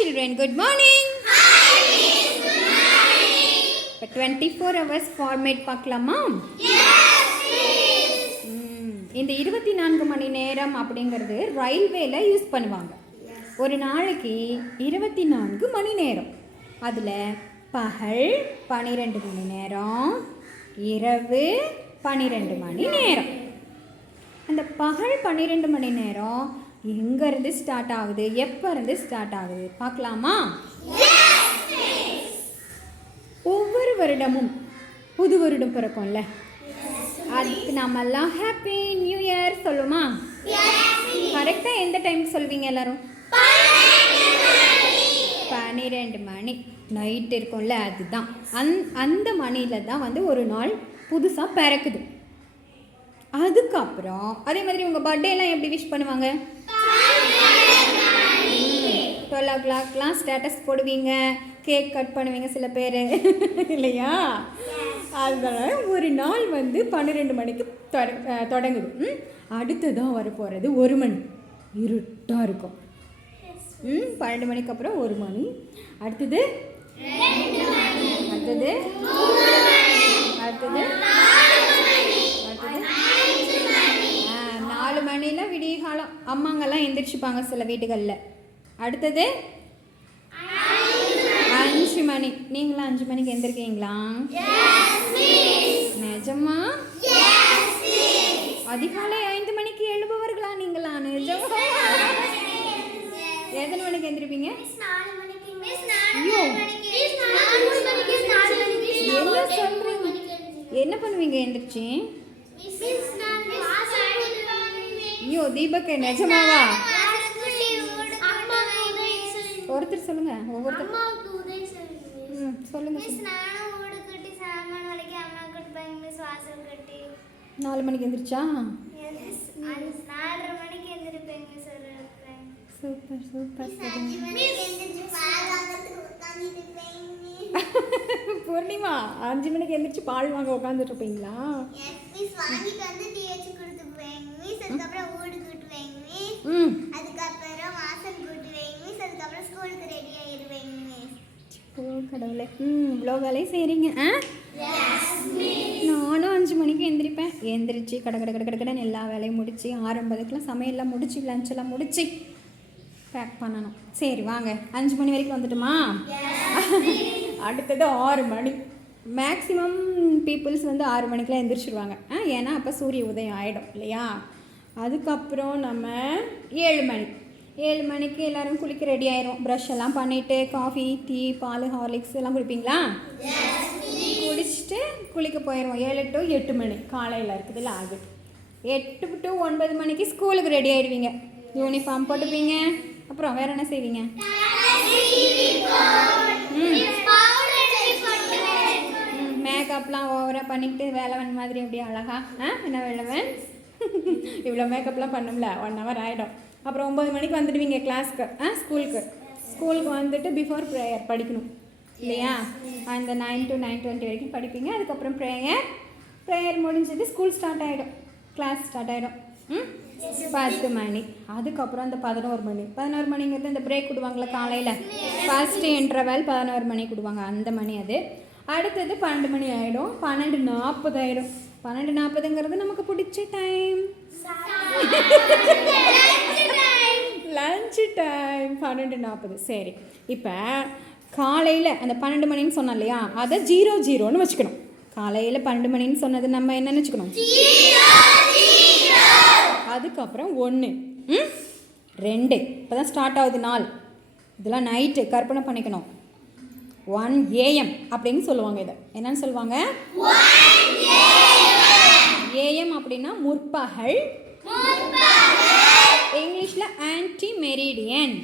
children, good morning. Hi miss, good morning. இப்போ 24 hours format பார்க்கலாமா? Yes miss. இந்த 24 மணி நேரம் அப்படிங்கிறது ரயில்வேல யூஸ் பண்ணுவாங்க. ஒரு நாளைக்கு 24 மணி நேரம். அதில் பகல் 12 மணி நேரம், இரவு 12 மணி நேரம். அந்த பகல் 12 மணி நேரம் எங்கேருந்து ஸ்டார்ட் ஆகுது, எப்போ இருந்து ஸ்டார்ட் ஆகுது பார்க்கலாமா? ஒவ்வொரு வருடமும் புது வருடம் பிறக்கும்ல, அதுக்கு நம்மெல்லாம் ஹாப்பி நியூ இயர் சொல்லுமா? கரெக்டாக எந்த டைம் சொல்வீங்க எல்லாரும்? 12 மணி நைட் இருக்கும்ல, அதுதான் அந்த மணியில் தான் வந்து ஒரு நாள் புதுசாக பிறக்குது. அதுக்கப்புறம் அதே மாதிரி உங்கள் பர்த்டேலாம் எப்படி விஷ் பண்ணுவாங்க? 12 o'clockலாம் ஸ்டேட்டஸ் போடுவீங்க, கேக் கட் பண்ணுவீங்க சில பேர் இல்லையா? அதனால் ஒரு நாள் வந்து 12 மணிக்கு தொடங்குது. அடுத்ததான் வரப்போகிறது 1 மணி, இருட்டாக இருக்கும். 12 மணிக்கு அப்புறம் 1 மணி, அடுத்தது 4 மணியில் விடிய காலம் அம்மாங்கெல்லாம் எந்திரிச்சுப்பாங்க சில வீடுகளில். அடுத்தது 5 மணி. நீங்களாம் 5 மணிக்கு எந்திரிக்கீங்களா? நிஜமா? அதிகாலை 5 மணிக்கு எழுபவர்களா நீங்களா? நிஜமா? எத்தனை மணிக்கு எந்திரிப்பீங்க? என்ன சொல்றீங்க? என்ன பண்ணுவீங்க எந்திரிச்சு? ஐயோ தீபக், நிஜமாவா? ஒருத்தர் சொல்லுங்க, ஒவ்வொருத்தர் சொல்லுங்க. 4 மணிக்கு எந்திரிச்சா? Super super. பூர்ணிமா 5 மணிக்கு எந்திரிச்சு பால் வாங்க உட்காந்துட்டு இருப்பீங்களா? கடவுளே, இவ்வளோ வேலையும் செய்கிறீங்க. நானும் 5 மணிக்கு எந்திரிப்பேன். எந்திரிச்சு கடன்னு எல்லா வேலையும் முடிச்சு 6:50க்குலாம் சமையல்லாம் முடிச்சு லஞ்செல்லாம் முடிச்சு பேக் பண்ணணும். சரி வாங்க, 5 மணி வரைக்கும் வந்துட்டுமா? அடுத்தது 6 மணி. மேக்ஸிமம் பீப்புள்ஸ் வந்து 6 மணிக்கெலாம் எந்திரிச்சிடுவாங்க. ஏன்னா அப்போ சூரிய உதயம் ஆகிடும் இல்லையா? அதுக்கப்புறம் நம்ம 7 மணி. 7 மணிக்கு எல்லோரும் குளிக்க ரெடி ஆயிரும். ப்ரஷ் எல்லாம் பண்ணிவிட்டு காஃபி, டீ, பால், ஹார்லிக்ஸ் எல்லாம் குடிப்பீங்களா? குடிச்சிட்டு குளிக்க போயிடுவோம். 7 to 8 மணி காலையில் இருக்குதுல்ல, அது 8 to 9 மணிக்கு ஸ்கூலுக்கு ரெடி ஆகிடுவீங்க. யூனிஃபார்ம் போட்டுப்பீங்க. அப்புறம் வேறு என்ன செய்வீங்க? மேக்கப்லாம் ஓவராக பண்ணிக்கிட்டு வேலவன் மாதிரி அப்படியே அழகா. என்ன வேலவன் இவ்வளோ மேக்கப்லாம் பண்ணும்ல, 1 hour ஆகிடும். அப்புறம் 9 மணிக்கு வந்துடுவீங்க கிளாஸ்க்கு, ஸ்கூலுக்கு வந்துட்டு பிஃபோர் ப்ரேயர் படிக்கணும் இல்லையா? அந்த 9 to 9:20 வரைக்கும் படிப்பீங்க. அதுக்கப்புறம் ப்ரேயர் முடிஞ்சது ஸ்கூல் ஸ்டார்ட் ஆகிடும், கிளாஸ் ஸ்டார்ட் ஆகிடும். 10 மணி. அதுக்கப்புறம் அந்த 11 மணி. 11 மணிங்கிறது இந்த பிரேக் விடுவாங்களே காலையில், ஃபஸ்ட்டு இன்டர்வல் 11 மணிக்கு விடுவாங்க, அந்த மணி அது. அடுத்தது 12 மணி ஆகிடும். 12:40 ஆகிடும். 12:40ங்கிறது நமக்கு பிடிச்ச டைம், லஞ்சு டைம். 12:40. சரி, இப்போ காலையில் அந்த 12 மணின்னு சொன்னோம் இல்லையா, அதை 00ன்னு வச்சுக்கணும். காலையில் 12 மணின்னு சொன்னது நம்ம என்னன்னு வச்சுக்கணும்? அதுக்கப்புறம் 1, 2 இப்போ தான் ஸ்டார்ட் ஆகுது நாள். இதெல்லாம் நைட்டு கற்பனை பண்ணிக்கணும். 1 AM அப்படின்னு சொல்லுவாங்க. இதை என்னன்னு சொல்லுவாங்க? AM அப்படின்னா முற்பகல், இங்கிலீஷில் ஆன்டி மெரிடியன்.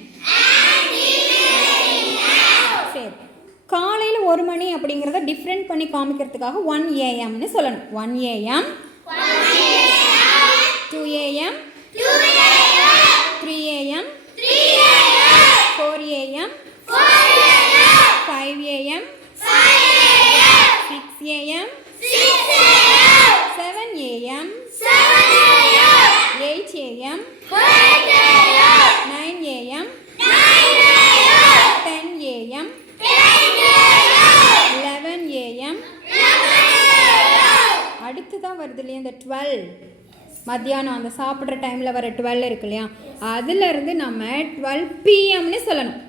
சரி, காலையில் 1 மணி அப்படிங்கிறத டிஃப்ரெண்ட் பண்ணி காமிக்கிறதுக்காக 1 AMன்னு சொல்லணும். 1 AM, 2 AM, 3 AM, 4 AM, 5 AM, 6 AM, 7 AM, 8 AM, 9 AM, அடுத்ததாக வருது இல்லையா இந்த 12 மத்தியானம் அந்த சாப்பிட்ற டைமில் வர 12 இருக்கு இல்லையா, அதுலேருந்து நம்ம 12 PM சொல்லணும்.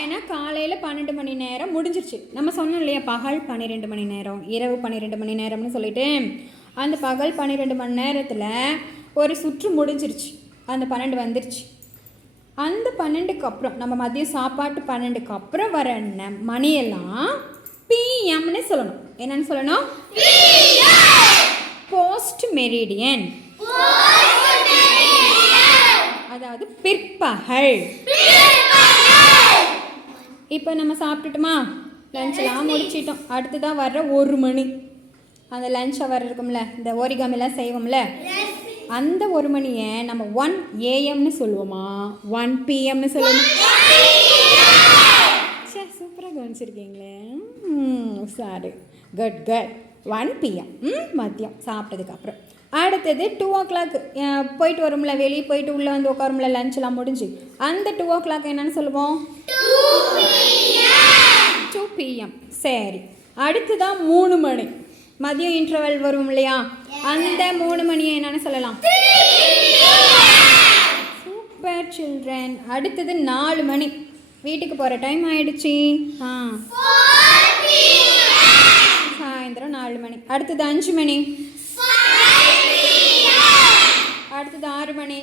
ஏன்னா காலையில் 12 மணி நேரம் முடிஞ்சிருச்சு. நம்ம சொன்னோம் இல்லையா பகல் 12 மணி நேரம், இரவு 12 மணி நேரம்னு சொல்லிட்டு, அந்த பகல் 12 மணி நேரத்தில் ஒரு சுற்று முடிஞ்சிருச்சு. அந்த 12 வந்துருச்சு. அந்த 12க்கு அப்புறம் நம்ம மதியம் சாப்பாட்டு 12க்கு அப்புறம் வர மணியெல்லாம் பிஎம்னு சொல்லணும். என்னன்னு சொல்லணும்? போஸ்ட் மெரிடியன், அதாவது பிற்பகல். இப்போ நம்ம சாப்பிட்டுட்டோமா, லஞ்செல்லாம் முடிச்சிட்டோம். அடுத்ததான் வர்ற 1 மணி, அந்த லஞ்ச் ஹவர் இருக்கும்ல, இந்த ஓரிகாமிலாம் செய்வோம்ல, அந்த 1 மணியை நம்ம 1 AM சொல்லுவோமா 1 PM சொல்லணும்? சே, சூப்பராக கவனிச்சிருக்கீங்களே. Sorry, good good. 1 PM மதியம் சாப்பிட்டதுக்கப்புறம். அடுத்தது 2 o'clock போயிட்டு வரும்ல, வெளியே போயிட்டு உள்ளே வந்து உட்காரும்ல, லஞ்செலாம் முடிஞ்சு, அந்த 2 o'clock என்னன்னு சொல்லுவோம்? 2 PM. சரி, அடுத்ததான் 3 மணி, மதியம் இன்டர்வல் வரும் இல்லையா, அந்த 3 மணியை என்னன்னு சொல்லலாம்? Super children. அடுத்தது 4 மணி, வீட்டுக்கு போகிற டைம் ஆயிடுச்சு. சாயந்தரம் 4 மணி. அடுத்தது 5 மணி. அடுத்தது 6 மணி.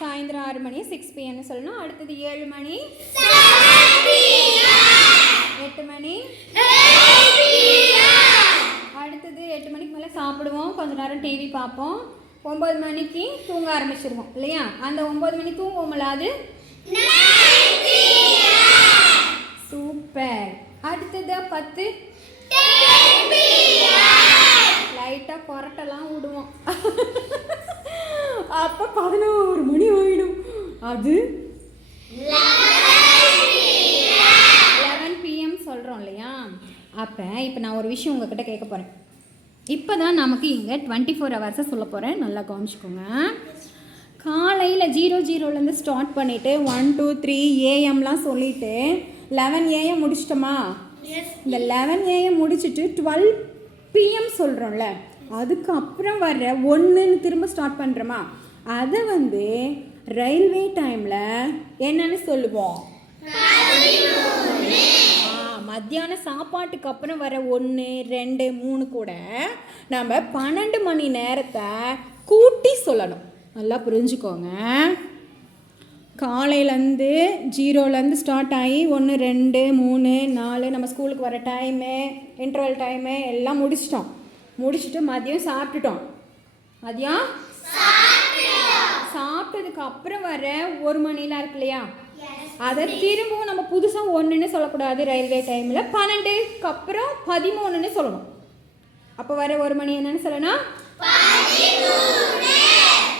சாயந்தரம் 6 மணி 6 PM சொல்லணும். அடுத்தது 7 மணி. 8 மணி. அடுத்தது 8 மணிக்கு மேலே சாப்பிடுவோம், கொஞ்ச நேரம் டிவி பார்ப்போம். 9 மணிக்கு தூங்க ஆரம்பிச்சிருவோம் இல்லையா, அந்த 9 மணி தூங்குவோம்ல, அது சூப்பர். அடுத்தது 10 லைட்டாக கொரட்டெல்லாம் விடுவோம், அப்போ 11 மணி ஆகிடும், அது 11 PM சொல்கிறோம் இல்லையா. அப்போ இப்போ நான் ஒரு விஷயம் உங்ககிட்ட கேட்க போகிறேன். இப்போ தான் நமக்கு இங்கே 24 hours சொல்ல போகிறேன், நல்லா கவனிச்சுக்கோங்க. காலையில் 00லேருந்து ஸ்டார்ட் பண்ணிவிட்டு 1 2 3 AM சொல்லிவிட்டு 11 AM முடிச்சிட்டோமா, இந்த 11 AM முடிச்சுட்டு 12 PM சொல்கிறோம்ல, அதுக்கப்புறம் வர்ற 1ன்னு திரும்ப ஸ்டார்ட் பண்ணுறோமா, அதை வந்து ரயில்வே டைமில் என்னன்னு சொல்லுவோம்? மத்தியானம் சாப்பாட்டுக்கு அப்புறம் வர 1 2 3 கூட நம்ம 12 மணி நேரத்தை கூட்டி சொல்லணும். நல்லா புரிஞ்சுக்கோங்க. காலையிலேருந்து 0லேருந்து ஸ்டார்ட் ஆகி 1 2 3 4 நம்ம ஸ்கூலுக்கு வர டைமு, இன்டர்வல் டைமு எல்லாம் முடிச்சுட்டு மதியம் சாப்பிட்டுட்டோம். மதியம் சாப்பிட்டதுக்கு அப்புறம் வர 1 மணிலாம் இருக்கு இல்லையா, அதை திரும்பவும் நம்ம புதுசாக 1ன்னு சொல்லக்கூடாது. ரயில்வே டைமில் 12க்கு அப்புறம் 13ன்னு சொல்லணும். அப்போ வர 1 மணி என்னன்னு சொல்லணும்?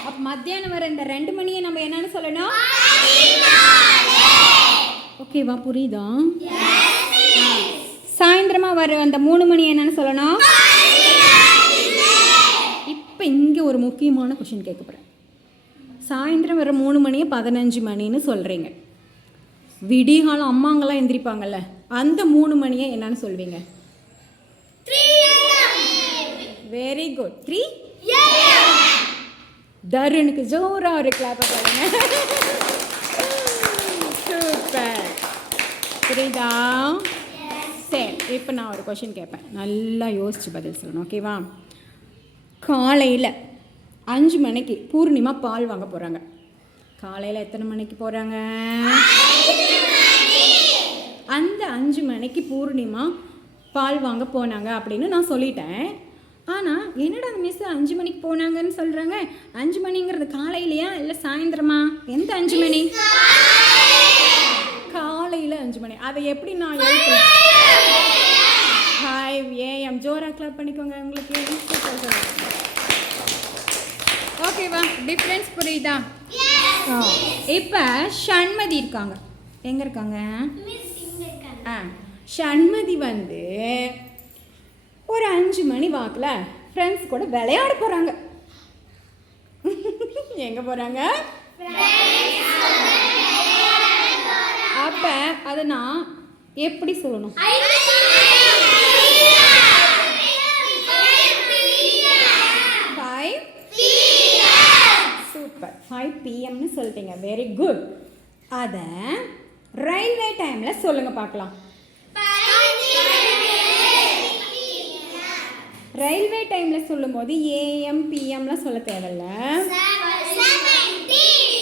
அப்போ மத்தியானம் வர இந்த 2 மணியை நம்ம என்னன்னு சொல்லணும்? ஓகேவா, புரியுதா? சாயந்தரமாக வர அந்த 3 மணி என்னன்னு சொல்லணும்? இப்போ இங்கே ஒரு முக்கியமான கொஷின் கேட்க போகிறேன். சாயந்தரம் வர 3 மணியை 15 மணின்னு சொல்கிறீங்க. விடிகாலம் அம்மாங்கெல்லாம் எந்திரிப்பாங்கல்ல, அந்த 3 மணியை என்னன்னு சொல்வீங்க? வெரி குட், 3 தருணுக்கு ஜோரா ஒரு கிளாப்பை பாருங்க. சூப்பர், புரியுதா? சரி, இப்போ நான் ஒரு கொஷின் கேட்பேன், நல்லா யோசிச்சு பதில் சொல்லணும், ஓகேவா? காலையில் 5 மணிக்கு பூர்ணிமா பால் வாங்க போகிறாங்க. காலையில் எத்தனை மணிக்கு போகிறாங்க? அந்த 5 மணிக்கு பூர்ணிமா பால் வாங்க போனாங்க அப்படின்னு நான் சொல்லிட்டேன். ஆனால் என்னடா மிஸ் 5 மணிக்கு போனாங்கன்னு சொல்கிறாங்க? 5 மணிங்கிறது காலையிலையா இல்லை சாயந்தரமா? எந்த 5 மணி? காலையில் 5 மணி. அதை எப்படி நான் எழுதுறேன்? 5 AM. ஜோரா கிளாப் பண்ணிக்கோங்க உங்களுக்கு. ஓகேவா, டிஃப்ரென்ஸ் புரியுதா? இப்போ ஷண்மதி இருக்காங்க. எங்கே இருக்காங்க? ஷண்மதி வந்து ஒரு 5 மணி வாக்கில் ஃப்ரெண்ட்ஸ் கூட விளையாட போகிறாங்க. எங்கே போகிறாங்க? அப்போ அதை நான் எப்படி சொல்லணும்? சூப்பர் 5 பிஎம்னு சொல்லிட்டீங்க, வெரி குட். அதை ரயில்வே டைமில் சொல்லுங்கள் பார்க்கலாம். ரயில்வே டைமில் சொல்லும்போது ஏஎம் பிஎம்லாம் சொல்ல தேவையில்ல,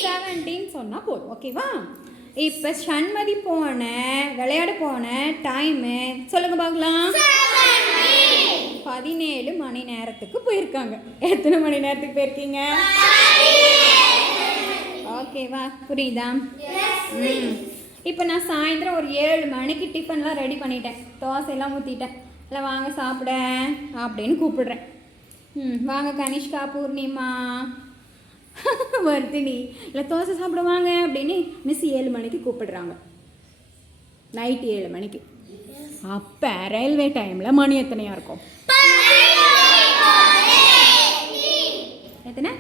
17 சொன்னால் போதும். ஓகேவா? இப்போ சண்மதி போன விளையாட போன டைமு சொல்லுங்க பார்க்கலாம். 17 மணி நேரத்துக்கு போயிருக்காங்க. எத்தனை மணி நேரத்துக்கு போயிருக்கீங்க? ஓகேவா, புரியுதா? இப்போ நான் சாயந்தரம் ஒரு 7 மணிக்கு டிஃபன்லாம் ரெடி பண்ணிட்டேன், தோசையெல்லாம் ஊற்றிட்டேன். இல்லை வாங்க சாப்பிட அப்படின்னு கூப்பிடுறேன். வாங்க கனிஷ்கா, பூர்ணிமா, வர்த்தினி, இல்லை தோசை சாப்பிடுவாங்க அப்படின்னு மிஸ் 7 மணிக்கு கூப்பிடுறாங்க, நைட்டு 7 மணிக்கு. அப்போ ரயில்வே டைமில் மணி எத்தனையாக இருக்கும்? எத்தனை?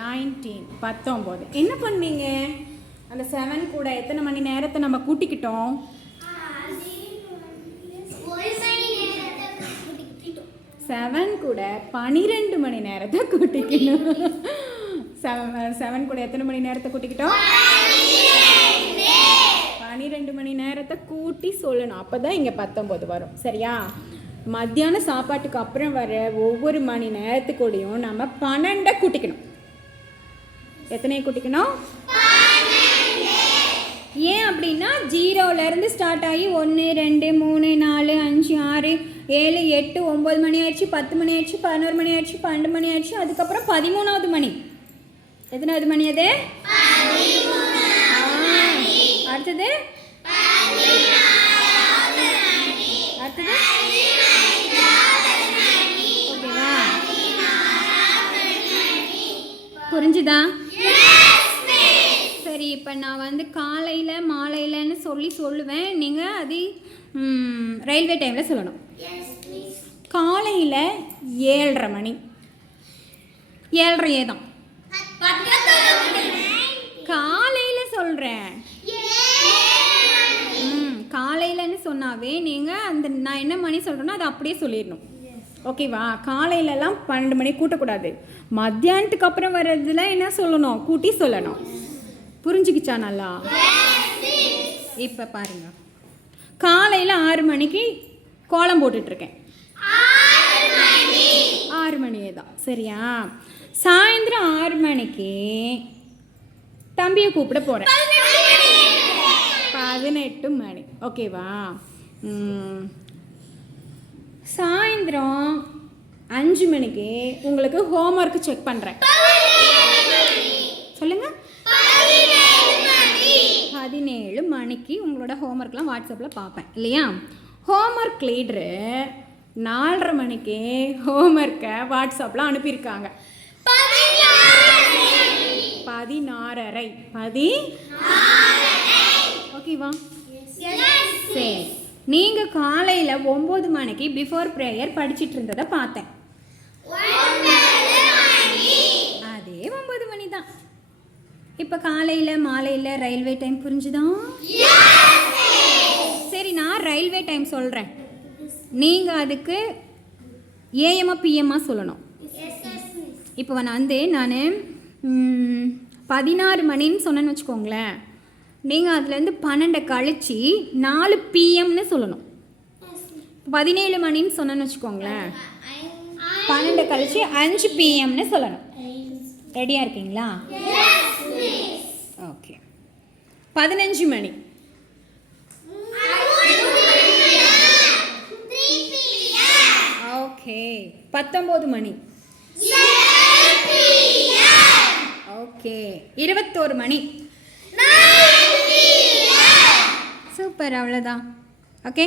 19. என்ன பண்ணீங்க? அந்த 7 கூட எத்தனை மணி நேரத்தை நம்ம கூட்டிக்கிட்டோம்? 7 கூட 12 மணி நேரத்தை கூட்டிக்கணும். 7 கூட எத்தனை மணி நேரத்தை கூட்டிக்கிட்டோம்? 12 மணி நேரத்தை கூட்டி சொல்லணும், அப்போ தான் இங்கே 19 வரும். சரியா? மத்தியான சாப்பாட்டுக்கு அப்புறம் வர ஒவ்வொரு மணி நேரத்துக்கூடையும் நம்ம 12 கூட்டிக்கணும். எத்தனையை கூட்டிக்கணும்? ஏன் அப்படின்னா 0லேருந்து ஸ்டார்ட் ஆகி 1 2 3 4 5 6 7 8 9 மணி ஆயிடுச்சு, 10 மணி ஆயிடுச்சு, 11 மணி ஆயிடுச்சு, 12 மணி ஆயிடுச்சு, அதுக்கப்புறம் 13வது மணி. எத்தனாவது மணி அது? அடுத்தது அடுத்தது ஓகேவா? புரிஞ்சுதா? சரி, இப்போ நான் வந்து காலையில் மாலையிலன்னு சொல்லுவேன், நீங்கள் அது ரயில்வே டைமில் சொல்லணும். காலையில் 7:30 மணி, 7:30 தான் காலையில் சொல்கிறேன். காலையிலன்னு சொன்னாவே நீங்கள் அந்த நான் என்ன மணி சொல்கிறேனோ அதை அப்படியே சொல்லிடணும். ஓகேவா? காலையிலலாம் 12 மணி கூட்டக்கூடாது. மத்தியானத்துக்கு அப்புறம் வர்றதுல என்ன சொல்லணும்? கூட்டி சொல்லணும். புரிஞ்சுக்கிச்சா நல்லா? இப்போ பாருங்க, காலையில் 6 மணிக்கு கோலம் போட்டுட்ருக்கேன், 6 மணியே தான். சரியா? சாயந்தரம் 6 மணிக்கு தம்பியை கூப்பிட போகிறேன், 18 மணி. ஓகேவா? சாயந்தரம் 5 மணிக்கு உங்களுக்கு ஹோம்ஒர்க்கு செக் பண்ணுறேன். சொல்லுங்கள். 17 மணிக்கு உங்களோட ஹோம்ஒர்க்லாம் வாட்ஸ்அப்பில் பார்ப்பேன் இல்லையா? ஹோம்ஒர்க் லீடரு 4:30 மணிக்கு ஹோம்ஒர்க்கை வாட்ஸ்அப்பில் அனுப்பியிருக்காங்க. 16:30. ஓகேவா? சரி, நீங்கள் காலையில் 9 மணிக்கு பிஃபோர் ப்ரேயர் படிச்சுட்டு இருந்ததை பார்த்தேன். அதே 9 மணி தான். இப்போ காலையில் மாலையில் ரயில்வே டைம் புரிஞ்சுதா? சரி, நான் ரயில்வே டைம் சொல்கிறேன், நீங்கள் அதுக்கு ஏஎம்மா பிஎம்மா சொல்லணும். இப்போ நான் 16 மணின்னு சொன்னேன்னு வச்சுக்கோங்களேன், நீங்கள் அதுலேருந்து 12 கழிச்சு 4 பிஎம்னு சொல்லணும். 17 மணின்னு சொன்னேன்னு வச்சுக்கோங்களேன், 12 கழிச்சு 5 பிஎம்னு சொல்லணும். ரெடியாக இருக்கீங்களா? ஓகே. 15 மணி, ஓகே. 19 மணி, ஓகே. 21 மணி, சூப்பர். அவ்வளோதான். ஓகே.